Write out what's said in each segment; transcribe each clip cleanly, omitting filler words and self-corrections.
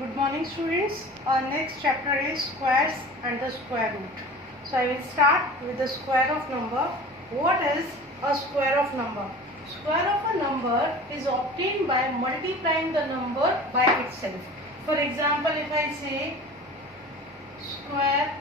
Good morning students. Our next chapter is squares and the square root. So I will start with the square of number. What is a square of number? Square of a number is obtained by multiplying the number by itself. For example, if I say square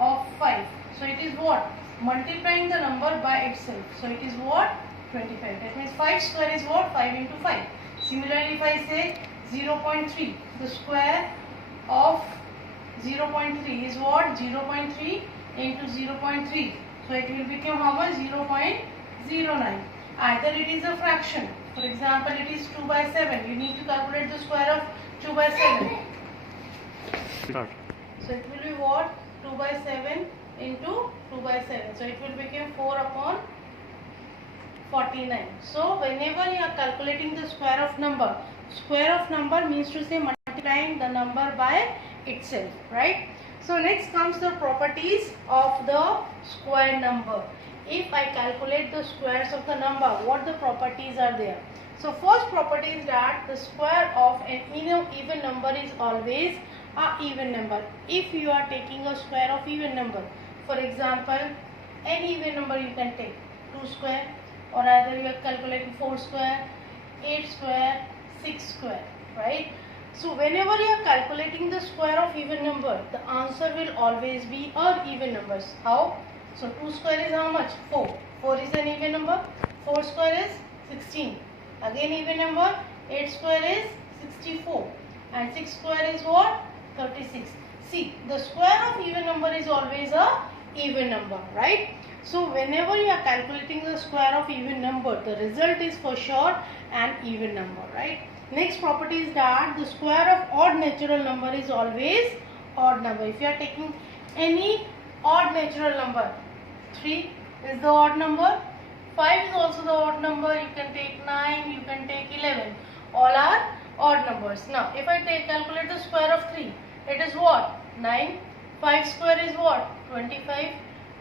of 5. So it is what? Multiplying the number by itself. So it is what? 25. That means 5 square is what? 5 into 5. Similarly, if I say 0.3, the square of 0.3 is what? 0.3 into 0.3. So it will become how much? 0.09. Either it is a fraction. For example, it is 2 by 7. You need to calculate the square of 2 by 7. So it will be what? 2 by 7 into 2 by 7. So it will become 4 upon 49. So whenever you are calculating the square of number means to say multiplying the number by itself, right? So next comes the properties of the square number. If I calculate the squares of the number, what the properties are there? So first property is that the square of an even number is always a even number. If you are taking a square of even number, for example, any even number you can take 2 square, or either you are calculating 4 square, 8 square, 6 square, right? So whenever you are calculating the square of even number, the answer will always be odd even numbers. How? So 2 square is how much? 4. 4 is an even number. 4 square is 16. Again even number. 8 square is 64. And 6 square is what? 36. See, the square of even number is always a even number, right? So whenever you are calculating the square of even number, the result is for sure an even number, right? Next property is that the square of odd natural number is always odd number. If you are taking any odd natural number, 3 is the odd number, 5 is also the odd number, you can take 9, you can take 11. All are odd numbers. Now if I calculate the square of 3, it is what? 9. 5 square is what? 25.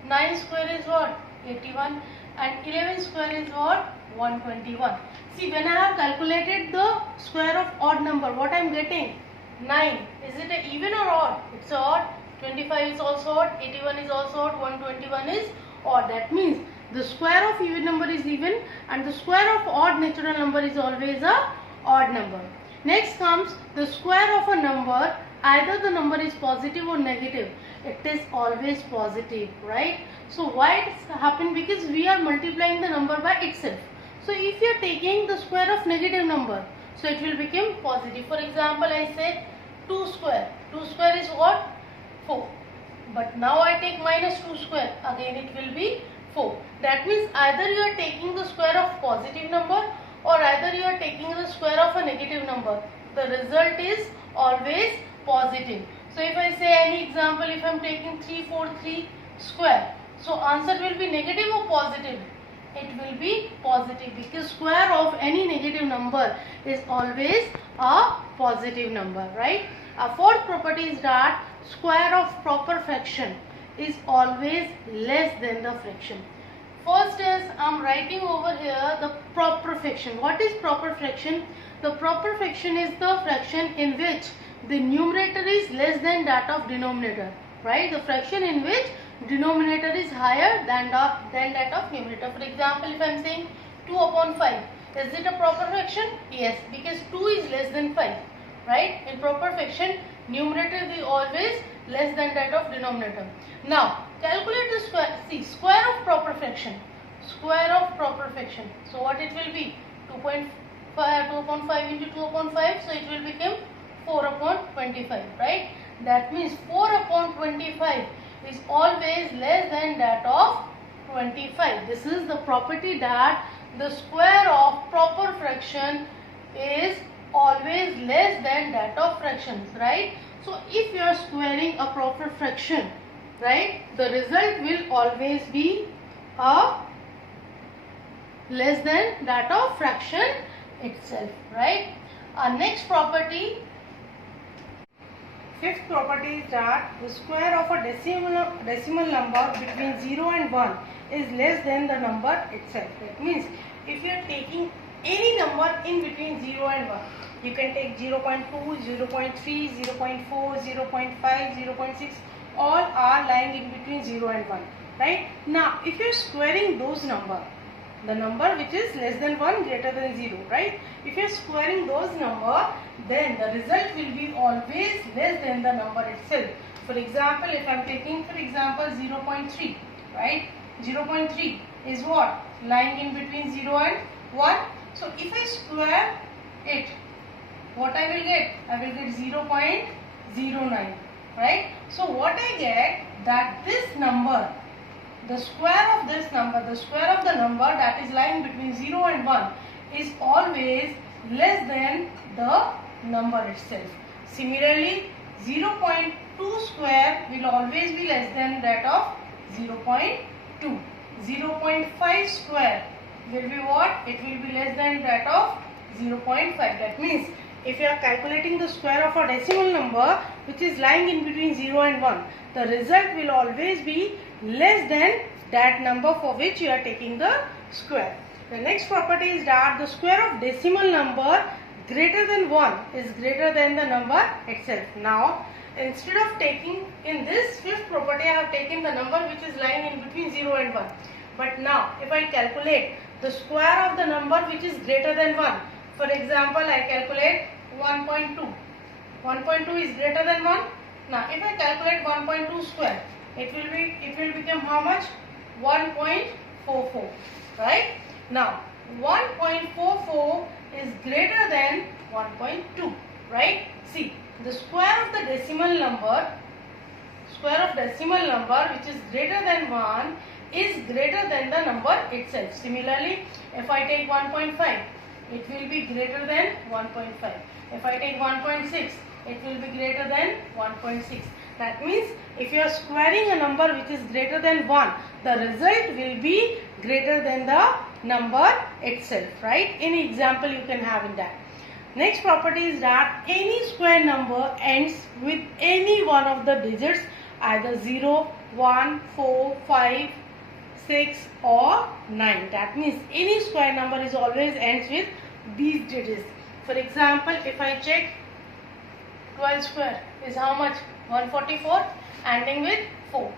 9 square is what? 81. And 11 square is what? 121. See, when I have calculated the square of odd number, what I am getting? 9. Is it a even or odd? It's odd. 25 is also odd. 81 is also odd. 121 is odd. That means the square of even number is even and the square of odd natural number is always a odd number. Next comes the square of a number. Either the number is positive or negative. It is always positive, right? So why it's happened? Because we are multiplying the number by itself. So if you are taking the square of negative number, so it will become positive. For example, I say 2 square. 2 square is what? 4. But now I take minus 2 square. Again it will be 4. That means either you are taking the square of positive number or either you are taking the square of a negative number. The result is always positive. So if I say any example, if I am taking 343 square, so answer will be negative or positive? It will be positive because square of any negative number is always a positive number, right? A fourth property is that square of proper fraction is always less than the fraction. First is I am writing over here the proper fraction. What is proper fraction? The proper fraction is the fraction in which the numerator is less than that of denominator, right? The fraction in which denominator is higher than that of numerator. For example, if I am saying 2 upon 5, is it a proper fraction? Yes, because 2 is less than 5, right? In proper fraction, numerator is always less than that of denominator. Now, calculate the square. See, square of proper fraction. Square of proper fraction. So, what it will be? 2 upon 5 into 2 upon 5. So, it will become 4 upon 25, right? That means 4 upon 25 is always less than that of 25. This is the property that the square of proper fraction is always less than that of fractions, right? So if you are squaring a proper fraction, right, the result will always be a less than that of fraction itself, right? Our next property, fifth property is that the square of a decimal number between 0 and 1 is less than the number itself. That means if you are taking any number in between 0 and 1, You can take 0.2, 0.3, 0.4, 0.5, 0.6, all are lying in between 0 and 1, right? Now, if you are squaring those number, the number which is less than 1 greater than 0, right? If you are squaring those number, then the result will be always less than the number itself. For example, if I am taking for example 0.3, right? 0.3 is what? Lying in between 0 and 1. So if I square it, what I will get? I will get 0.09, right? So what I get, that this number, the square of this number, the square of the number that is lying between 0 and 1 is always less than the number itself. Similarly, 0.2 square will always be less than that of 0.2. 0.5 square will be what? It will be less than that of 0.5. That means if you are calculating the square of a decimal number which is lying in between 0 and 1, the result will always be less than that number for which you are taking the square. The next property is that the square of decimal number greater than 1 is greater than the number itself. Now, instead of taking in this fifth property, I have taken the number which is lying in between 0 and 1. But now, if I calculate the square of the number which is greater than 1, for example, I calculate 1.2. 1.2 is greater than 1. Now, if I calculate 1.2 square, it will become how much? 1.44, right? Now, 1.44 is greater than 1.2, right? See, the square of the decimal number, which is greater than 1 is greater than the number itself. Similarly, if I take 1.5, it will be greater than 1.5. If I take 1.6, it will be greater than 1.6. That means if you are squaring a number which is greater than 1, the result will be greater than the number itself, right? Any example you can have in that. Next property is that any square number ends with any one of the digits, either 0, 1, 4, 5, 6 or 9. That means any square number is always ends with these digits. For example, if I check 12 square is how much? 144 ending with 4.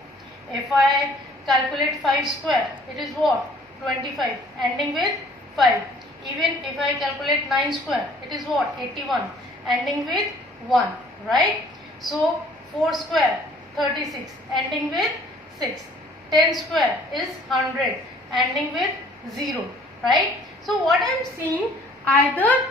If I calculate 5 square, it is what? 25 ending with 5. Even if I calculate 9 square, it is what? 81 ending with 1, right? So 4 square 36 ending with 6. 10 square is 100 ending with 0, right? So what I am seeing, either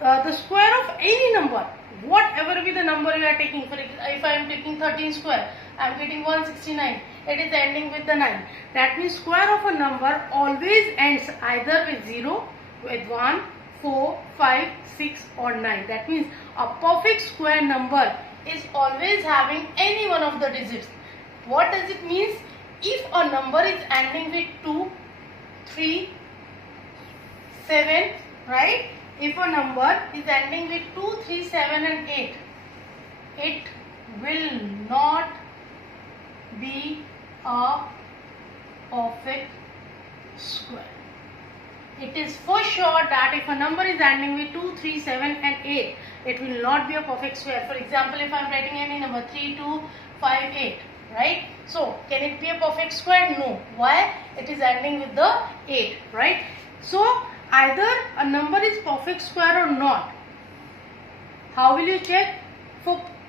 the square of any number, whatever be the number you are taking. For example, if I am taking 13 square, I am getting 169. It is ending with the 9. That means square of a number always ends either with 0, with 1, 4, 5, 6 or 9. That means a perfect square number is always having any one of the digits. What does it mean? If a number is ending with 2, 3, 7, right? If a number is ending with 2, 3, 7 and 8, it will not be a perfect square. It is for sure that if a number is ending with 2, 3, 7 and 8, it will not be a perfect square. For example, if I am writing any number 3, 2, 5, 8, right? So, can it be a perfect square? No. Why? It is ending with the 8, right? So, either a number is perfect square or not. How will you check?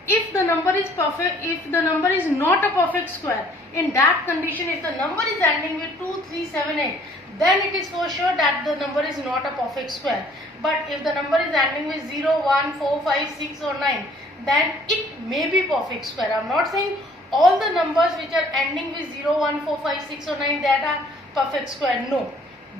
If the number is perfect, if the number is not a perfect square, in that condition, if the number is ending with 2, 3, 7, 8, then it is for sure that the number is not a perfect square. But if the number is ending with 0, 1, 4, 5, 6 or 9, then it may be perfect square. I am not saying all the numbers which are ending with 0, 1, 4, 5, 6 or 9, that are perfect square. No.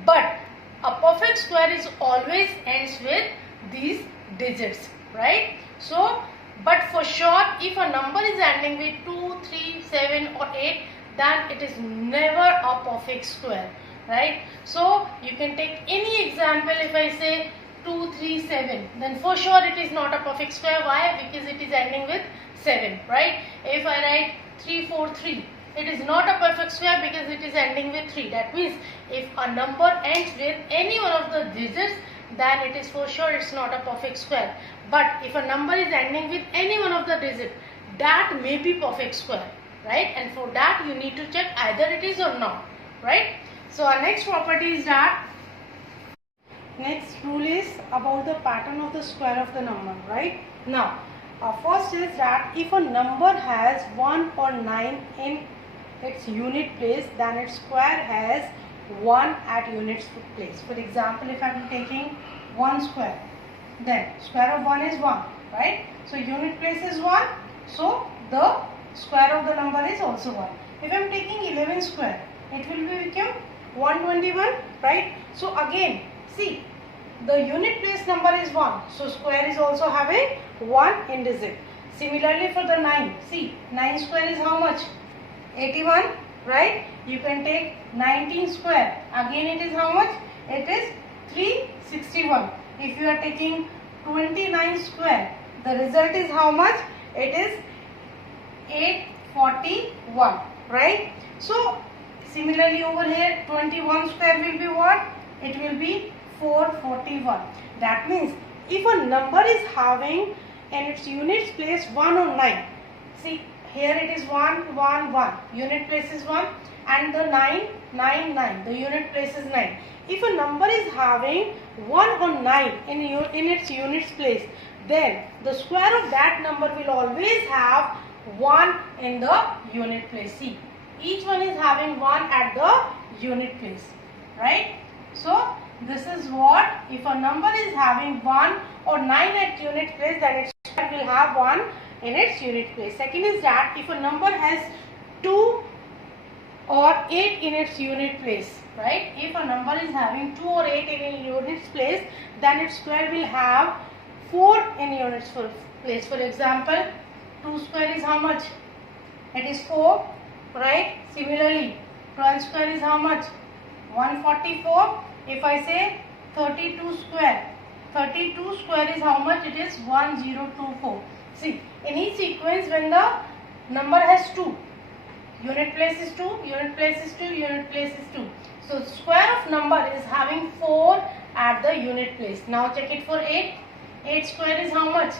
But a perfect square is always ends with these digits, right? So, but for sure, if a number is ending with 2, 3, 7 or 8, then it is never a perfect square, right? So, you can take any example. If I say 2, 3, 7, then for sure it is not a perfect square. Why? Because it is ending with 7, right? If I write 3, 4, 3, it is not a perfect square because it is ending with 3. That means if a number ends with any one of the digits, then it is for sure it's not a perfect square. But if a number is ending with any one of the digit, that may be perfect square, right? And for that you need to check either it is or not, right? So our next property is that next rule is about the pattern of the square of the number, right? Now first is that if a number has 1 or 9 in its unit place, then its square has 1 at units place. For example, if I am taking 1 square, then square of 1 is 1, right? So unit place is 1, so the square of the number is also 1. If I am taking 11 square, it will become 121, right? So again, see, the unit place number is 1, so square is also having 1 in digit. Similarly for the 9, see, 9 square is how much? 81, right? You can take 19 square, again it is how much? It is 361. If you are taking 29 square, the result is how much? It is 841, right? So similarly over here, 21 square will be what? It will be 441. That means if a number is having in its units place 1 or 9, see here it is 1, 1, 1, unit place is 1, and the 9, 9, 9, the unit place is 9. If a number is having 1 or 9 in its units place, then the square of that number will always have 1 in the unit place. See, each one is having 1 at the unit place, right? So this is what, if a number is having 1 or 9 at unit place, then its square will have 1 in its unit place. Second is that if a number has 2 or 8 in its unit place, right? If a number is having 2 or 8 in its units place, then its square will have 4 in units place. For example, 2 square is how much? It is 4, right? Similarly, 12 square is how much? 144. If I say 32 square, 32 square is how much? It is 1024. See, in each sequence when the number has 2, unit place is 2, unit place is 2, unit place is 2. So square of number is having 4 at the unit place. Now check it for 8. 8 square is how much?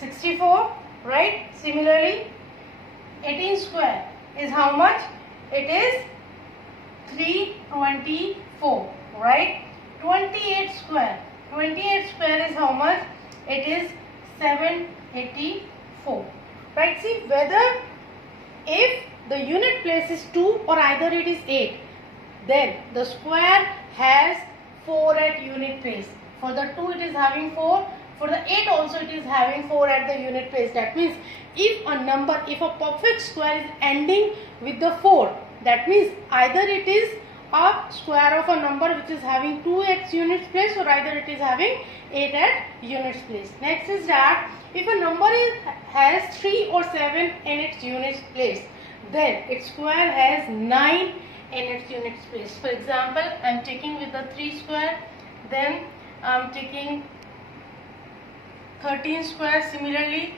64, right? Similarly, 18 square is how much? It is 324, right? 28 square. 28 square is how much? It is 784, right? See, whether if the unit place is 2 or either it is 8, then the square has 4 at unit place. For the 2 it is having 4, for the 8 also it is having 4 at the unit place. That means if a perfect square is ending with the 4, that means either it is a square of a number which is having 2 at units place, or either it is having 8 at units place. Next is that if a number has 3 or 7 in its units place, then its square has 9 in its units place. For example, I am taking with the 3 square, then I am taking 13 square. Similarly,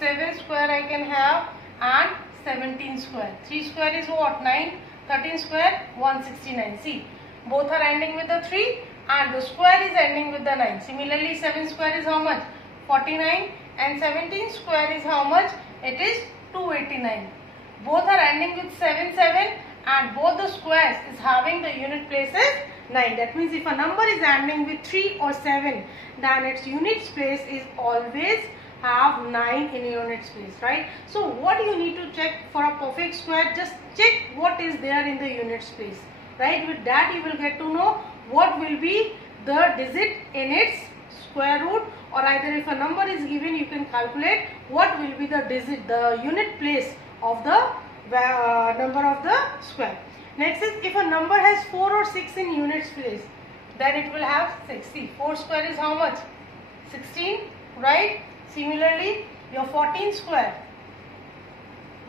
7 square I can have, and 17 square. 3 square is what? 9. 13 square, 169. See, both are ending with the 3 and the square is ending with the 9. Similarly, 7 square is how much? 49, and 17 square is how much? It is 289. Both are ending with 7, 7, and both the squares is having the unit places 9. That means if a number is ending with 3 or 7, then its unit place is always have 9 in units place, right? So what you need to check for a perfect square, just check what is there in the units place, right? With that you will get to know what will be the digit in its square root, or either if a number is given, you can calculate what will be the digit, the unit place of the number of the square. Next is if a number has 4 or 6 in units place, then it will have 6. See, 4 square is how much? 16, right? Similarly, your 14 square,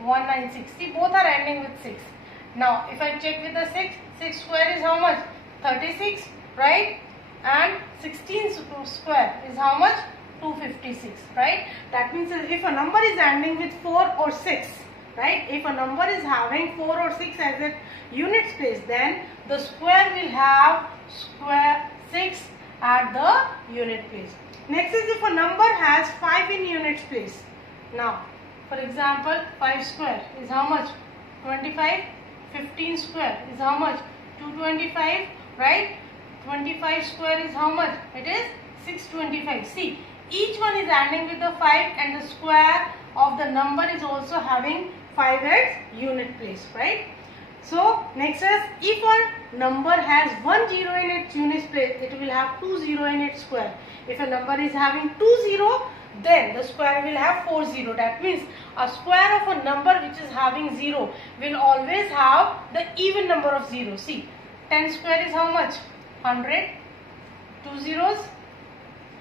196. See, both are ending with 6. Now, if I check with the 6, 6 square is how much? 36, right? And 16 square is how much? 256, right? That means if a number is ending with 4 or 6, right? If a number is having 4 or 6 as a unit place, then the square will have square 6 at the unit place. Next is if a number has 5 in units place. Now, for example, 5 square is how much? 25. 15 square is how much? 225, right? 25 square is how much? It is 625. See, each one is ending with the 5 and the square of the number is also having 5 as unit place, right? So, next is if a number has 1 0 in its unit place, it will have 2 0 in its square. If a number is having 2 0, then the square will have 4 0. That means a square of a number which is having 0 will always have the even number of zeros. See, 10 square is how much? 100. 2 zeros.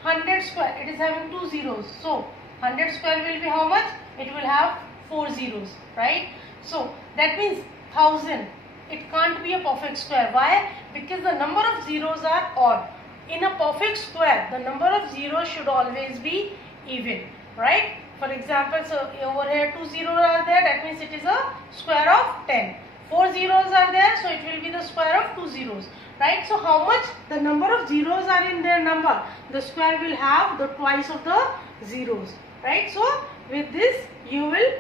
100 square, it is having 2 zeros. So, 100 square will be how much? It will have 4 zeros, right? So, that means 1000. It can't be a perfect square. Why? Because the number of zeros are odd. In a perfect square, the number of zeros should always be even, right? For example, so over here 2 zeros are there, that means it is a square of 10. 4 zeros are there, so it will be the square of 2 zeros, right? So how much the number of zeros are in their number, the square will have the twice of the zeros, right? So with this you will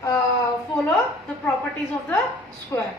follow the properties of the square.